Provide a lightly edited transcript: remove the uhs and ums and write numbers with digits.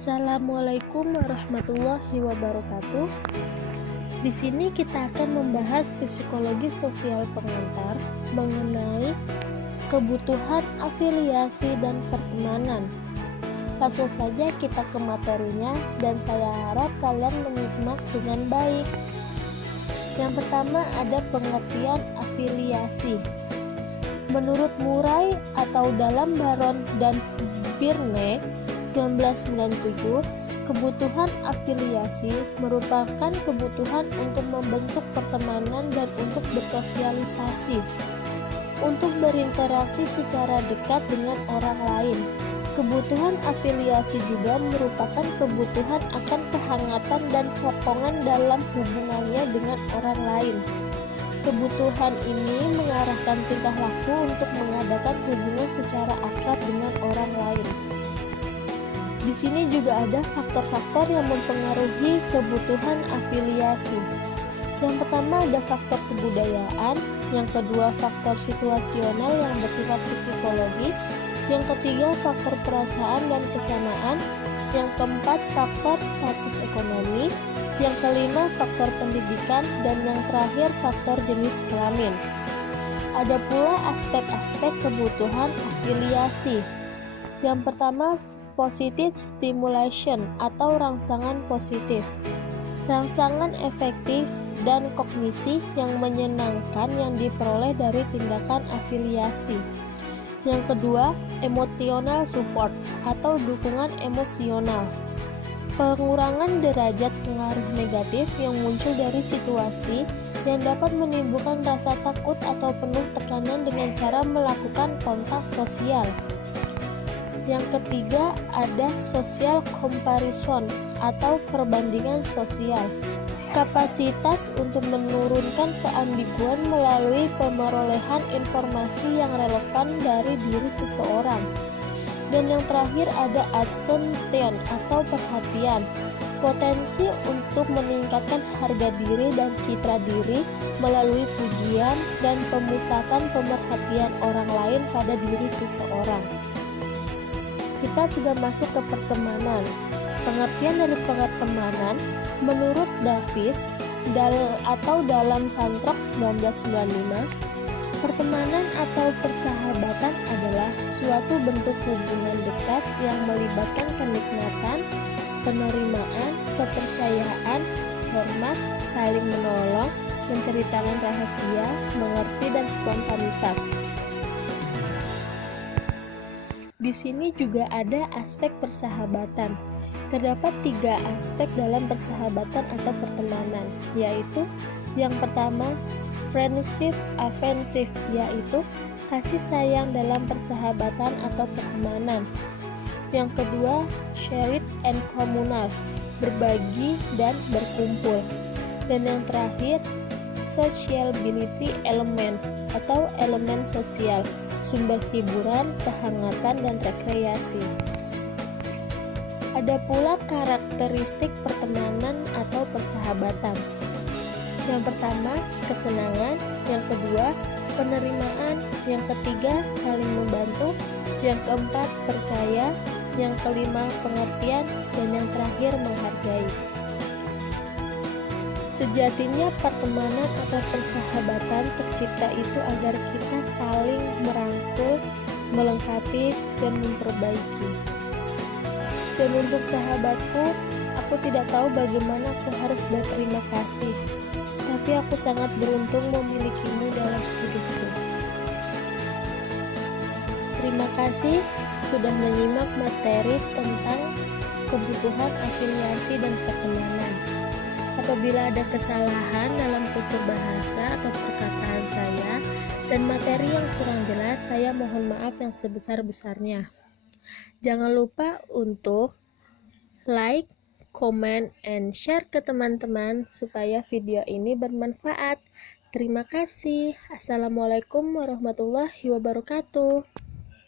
Assalamualaikum warahmatullahi wabarakatuh. Di sini kita akan membahas psikologi sosial pengantar mengenai kebutuhan afiliasi dan pertemanan. Langsung saja kita ke materinya dan saya harap kalian menyimak dengan baik. Yang pertama ada pengertian afiliasi. Menurut Murray atau dalam Baron dan Birne 1997, kebutuhan afiliasi merupakan kebutuhan untuk membentuk pertemanan dan untuk bersosialisasi, untuk berinteraksi secara dekat dengan orang lain. Kebutuhan afiliasi juga merupakan kebutuhan akan kehangatan dan sokongan dalam hubungannya dengan orang lain. Kebutuhan ini mengarahkan tingkah laku untuk mengadakan hubungan secara akrab dengan orang lain. Di sini juga ada faktor-faktor yang mempengaruhi kebutuhan afiliasi. Yang pertama ada faktor kebudayaan, yang kedua faktor situasional yang bersifat psikologi, yang ketiga faktor perasaan dan kesamaan, yang keempat faktor status ekonomi, yang kelima faktor pendidikan, dan yang terakhir faktor jenis kelamin. Ada pula aspek-aspek kebutuhan afiliasi. Yang pertama positive stimulation atau rangsangan positif. Rangsangan efektif dan kognisi yang menyenangkan yang diperoleh dari tindakan afiliasi. Yang kedua, emotional support atau dukungan emosional. Pengurangan derajat pengaruh negatif yang muncul dari situasi yang dapat menimbulkan rasa takut atau penuh tekanan dengan cara melakukan kontak sosial. Yang ketiga ada social comparison atau perbandingan sosial. Kapasitas untuk menurunkan keambiguan melalui pemerolehan informasi yang relevan dari diri seseorang. Dan yang terakhir ada attention atau perhatian. Potensi untuk meningkatkan harga diri dan citra diri melalui pujian dan pemusatan pemerhatian orang lain pada diri seseorang. Kita sudah masuk ke pertemanan. Pengertian dari pertemanan menurut Davis atau dalam Santrox 1995, pertemanan atau persahabatan adalah suatu bentuk hubungan dekat yang melibatkan kenikmatan, penerimaan, kepercayaan, hormat, saling menolong, menceritakan rahasia, mengerti, dan spontanitas. Di sini juga ada aspek persahabatan. Terdapat 3 aspek dalam persahabatan atau pertemanan, yaitu yang pertama, friendship affective, yaitu kasih sayang dalam persahabatan atau pertemanan. Yang kedua, shared and communal, berbagi dan berkumpul. Dan yang terakhir, sociability element atau elemen sosial, sumber hiburan, kehangatan, dan rekreasi. Ada pula karakteristik pertemanan atau persahabatan. Yang pertama, kesenangan. Yang kedua, penerimaan. Yang ketiga, saling membantu. Yang keempat, percaya. Yang kelima, pengertian. Dan yang terakhir, menghargai. Sejatinya pertemanan atau persahabatan tercipta itu agar kita saling merangkul, melengkapi, dan memperbaiki. Dan untuk sahabatku, aku tidak tahu bagaimana aku harus berterima kasih, tapi aku sangat beruntung memilikimu dalam hidupku. Terima kasih sudah menyimak materi tentang kebutuhan afiliasi dan pertemanan. Apabila ada kesalahan dalam tutur bahasa atau perkataan saya dan materi yang kurang jelas, saya mohon maaf yang sebesar-besarnya. Jangan lupa untuk like, comment, and share ke teman-teman supaya video ini bermanfaat. Terima kasih. Assalamualaikum warahmatullahi wabarakatuh.